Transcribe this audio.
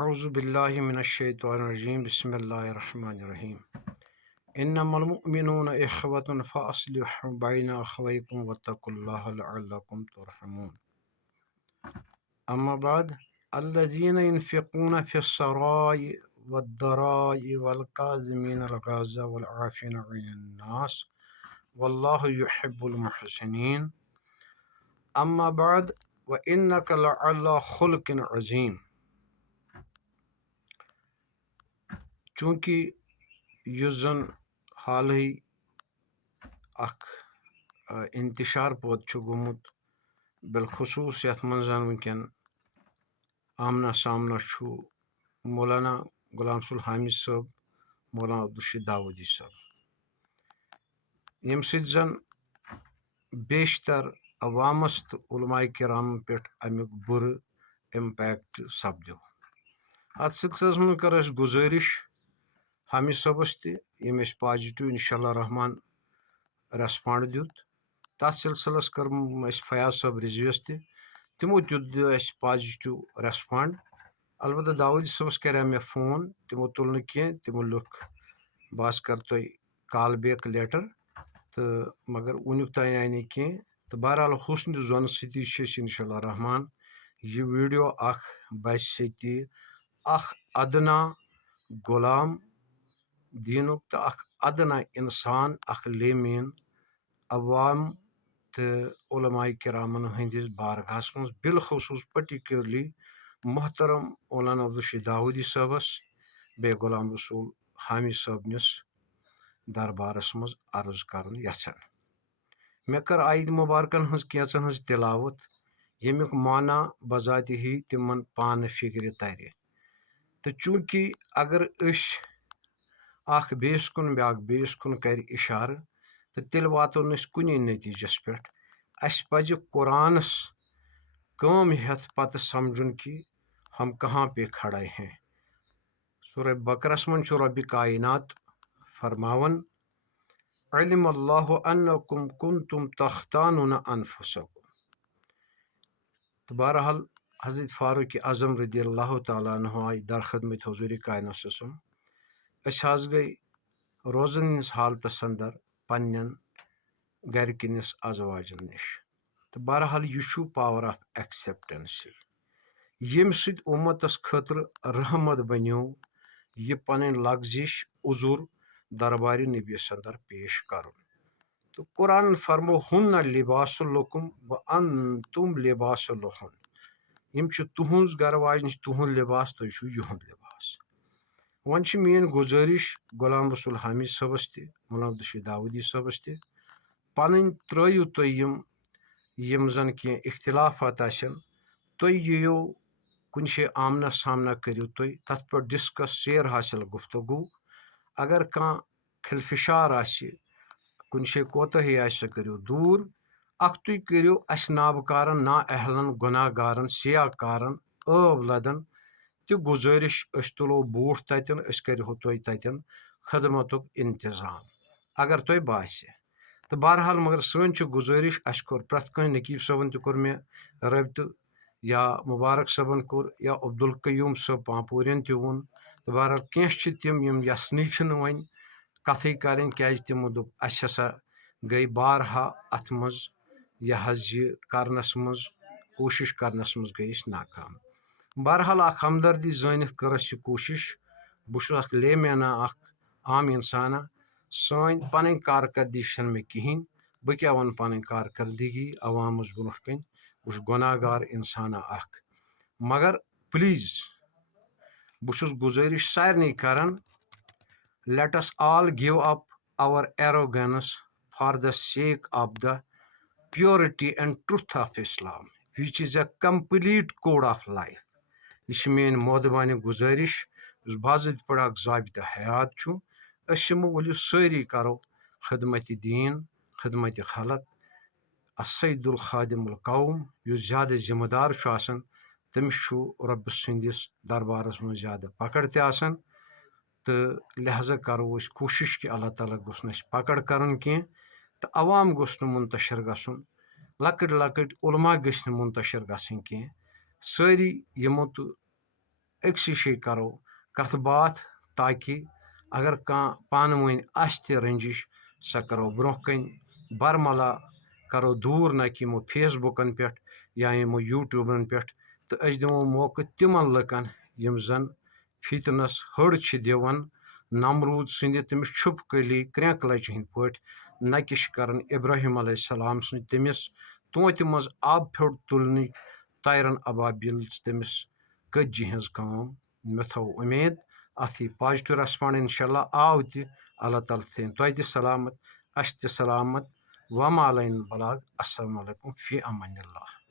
اعوذ باللہ من الشیطان الرجیم بسم اللہ الرحمن الرحیم انما المؤمنون اخوة فاصلحوا بین اخویکم واتقوا اللہ لعلکم ترحمون اما بعد الذین ينفقون فی السراء والضراء والکاظمین الغیظ والعافین عن الناس واللہ یحب المحسنین اما بعد وانک لعلی خلق عظیم. چونکہ یُس زن حالٕے اکھ انتشار پٲدٕ چھُ گوٚمُت بالخصوٗص یَتھ منٛز زن وٕنکٮ۪ن آمنا سامنا چھُ مولانا غلام رسول حامد صٲب، مولانا عبدالرشیٖد داوودی صٲب، ییٚمہِ سۭتۍ زن بیشتر عوامس تہٕ علماء کرامن پٮ۪ٹھ امیُک بُرٕ امپیکٹ سپدیو. اتھ سلسلس منٛز کٔر اَسہِ گُزٲرِش حامد صٲبس تہِ ییٚمۍ اَسہِ پازِٹِو انشاء اللہ رحمان ریسپانڈ دیُت. تتھ سلسلس کٔرٕم اَسہِ فیاض صٲب رضویس تہِ، تِمو تہِ دیُت اَسہِ پازِٹِو ریسپانڈ. البتہ داوودی صٲبس کریٛاو مےٚ فون، تِمو تُل نہٕ کینٛہہ، تِمو لیوٗکھ بہٕ حظ کرٕ تۄہہِ کال بیک لیٹر، تہٕ مگر وُنیُک تانۍ آیہِ نہٕ کینٛہہ. تہٕ بہرحال حُسنہِ زونہٕ سۭتی چھِ أسۍ انشاء اللہ رحمان یہِ ویٖڈیو اکھ بچہِ سۭتی اکھ ادنا غلام دیٖنُک تہٕ اکھ ادنا انسان، اکھ لیمین عوام تہٕ علماء کرامن ہٕنٛدِس بارگاہس منٛز، بالخصوٗص پٔٹِکیوٗلرلی محترم مولانا عبدالرشیٖد داوودی صٲبس بیٚیہِ غلام رسول حامد صٲبنِس دربارس منٛز عرض کرُن یژھان. مےٚ کٔر آیت مُبارکن ہٕنٛز کینٛژن ہٕنٛز تلاوت ییٚمیُک معنا بذاتِ ہی تِمن پانہٕ فِکرِ ترِ. تہٕ چوٗنٛکہِ اگر أسۍ اکھ بیٚیِس کُن بیٛاکھ بیٚیِس کُن کرِ اِشارٕ تہٕ تیٚلہِ واتو نہٕ أسۍ کُنی نٔتیٖجس پٮ۪ٹھ. اَسہِ پزِ قرآنس کٲم ہٮ۪تھ پتہٕ سمجھُن کہِ ہم کہاں پہ کھڑے ہیں. سورہ بقرس منٛز چھُ رۄبِ کائنات فرماوان علم اللہ انکم کنتم تختانون انفسکم. تہٕ بہرحال حضرت فاروق اعظم رضی اللہ تعالیٰ عنہ آیہِ درخدمت حضوٗرِ کائنات صلی اللہ علیہ وسلم. أسۍ حظ گٔے روزن ہٕنٛدِس حالتس انٛدر پننٮ۪ن گرِکِنِس ازواجن نِش. تہٕ بہرحال یہِ چھُ پاور آف ایکسپٹنسی ییٚمہِ سۭتۍ اُمتس خٲطرٕ رحمت بنیو یہِ پنٕنۍ لغزش عذر دربارِ نبیس انٛدر پیش کرُن. تہٕ قرآن فرمو ہُنَّ لِباسُ لَکُم وَأَنتُم لِباسُ لَہُن. یِم چھِ تُہنٛز گرٕ واجنہِ چھِ تُہُنٛد لِباس، تُہۍ چھِو یِہُنٛد لِباس. وۄنۍ چھِ میٲنۍ گُزٲرِش غلام رسول حامد صٲبس تہِ، مولانا عبدالرشیٖد داوودی صٲبس تہِ، پنٕنۍ ترٲیِو تُہۍ یِم زن کینٛہہ اختلافات آسن، تُہۍ یِیِو کُنہِ جایہِ آمنا سامنا کٔرِو تُہۍ، تتھ پٮ۪ٹھ ڈسکس سیر حٲصِل گفتگوٗ. اگر کانٛہہ خلفشار آسہِ، کُنہِ جایہِ کوتٲہی آسہِ، سۄ کٔرِو دوٗر. اکھ تُہۍ کٔرِو اسہِ نابکارن، نا اہلن، گۄناہ گارن، سیاہ کارن، ٲو لدن تہِ گُزٲرِش. أسۍ تُلو بوٗٹھ تتٮ۪ن، أسۍ کرہو تۄہہِ تتٮ۪ن خدمتُک انتظام اگر تۄہہِ باسہِ. تہٕ بہرحال مگر سٲنۍ چھِ گُزٲرِش، اسہِ کوٚر پرٛٮ۪تھ کٲنٛسہِ، نقیٖب صٲبن تہِ کوٚر مےٚ رٲبطہٕ، یا مُبارک صٲبن کوٚر، یا عبدالقیوٗم صٲب پامپورین تہِ ووٚن. تہٕ بہرحال کینٛہہ چھِ تِم یِم یژھنٕے چھِنہٕ وۄنۍ کتھٕے کرٕنۍ، کیازِ تِمو دوٚپ اسہِ ہسا گٔے بارہا اتھ منٛز یہِ حظ یہِ کرنس منٛز، کوٗشش کرنس منٛز گٔے أسۍ ناکام. بہرحال اکھ ہمدردی زٲنِتھ کٔر اسہِ یہِ کوٗشش. بہٕ چھُس اکھ لیمینا، اکھ عام انسانا. سٲنۍ پنٕنۍ کارکردگی چھنہٕ مےٚ کہیٖنۍ. بہٕ کیٛاہ وَنہٕ پنٕنۍ کارکردگی عوامس برونٛٹھ کَنۍ. بہٕ چھُس گۄناہ گار انسانا اکھ. مگر پلیٖز بہٕ چھُس گُزٲرِش سارنٕے کران، late us all give up our arrogance for the sake of the purity and truth of Islam, which is a complete code of life. یہِ چھِ میٲنۍ مودبانہِ گُزٲرِش یُس باضٲبطہٕ پٲٹھۍ اکھ ضابطہٕ حیات چھُ. أسۍ یِمو ؤلِو سٲری کرو خدمتِ دیٖن، خدمتِ خلق. السید الخادم القوم. یُس زیادٕ ذمہٕ دار چھُ آسان تٔمِس چھُ رۄبہٕ سٕنٛدِس دربارس منٛز زیادٕ پکڑ تہِ آسان. تہٕ لہذا کرو أسۍ کوٗشش کہِ اللہ تعالیٰ گوٚژھ نہٕ اَسہِ پکڑ کرُن کینٛہہ، تہٕ عوام گوٚژھ نہٕ مُنتشر گژھُن، لۄکٕٹۍ لۄکٕٹۍ علما گٔژھۍ نہٕ مُنتشر گژھٕنۍ کینٛہہ. سٲری یِمو تہٕ أکسٕے جایہِ کرو کتھ باتھ تاکہِ اگر کانٛہہ پانہٕ ؤنۍ آسہِ تہِ رٔنجِش سۄ کرو برونٛہہ کَنہِ برملا کرو دوٗر نہ کہِ یِمو فیس بُکن پٮ۪ٹھ یا یِمو یوٗٹیوٗبن پٮ۪ٹھ تہٕ أسۍ دِمو موقعہٕ تِمن لُکن یِم زن فِتنس ۂڑ چھِ دِوان نمروٗد سٕنٛدِ تٔمِس چھُپ کٔلی کرٛٮ۪نٛکہٕ لچہِ ہٕنٛدۍ پٲٹھۍ نہ کہِ چھِ کران ابراہیم علیہ السلام سٕنٛدۍ تٔمِس توتہِ منٛز آبہٕ پھیوٚر تُلنٕچ طیرن ابابیٖل تٔمِس کٔتجہِ ہٕنٛز کٲم مےٚ تھٲو اُمید اَتھ یی پازِٹِو ریسپانٛڈ اِنشاء اللہ آو تہِ اللہ تعالیٰ تھٲیِن تۄہہِ تہِ سلامت اَسہِ تہِ سلامت وما علینا البلاغ السلام علیکم فی امان اللہ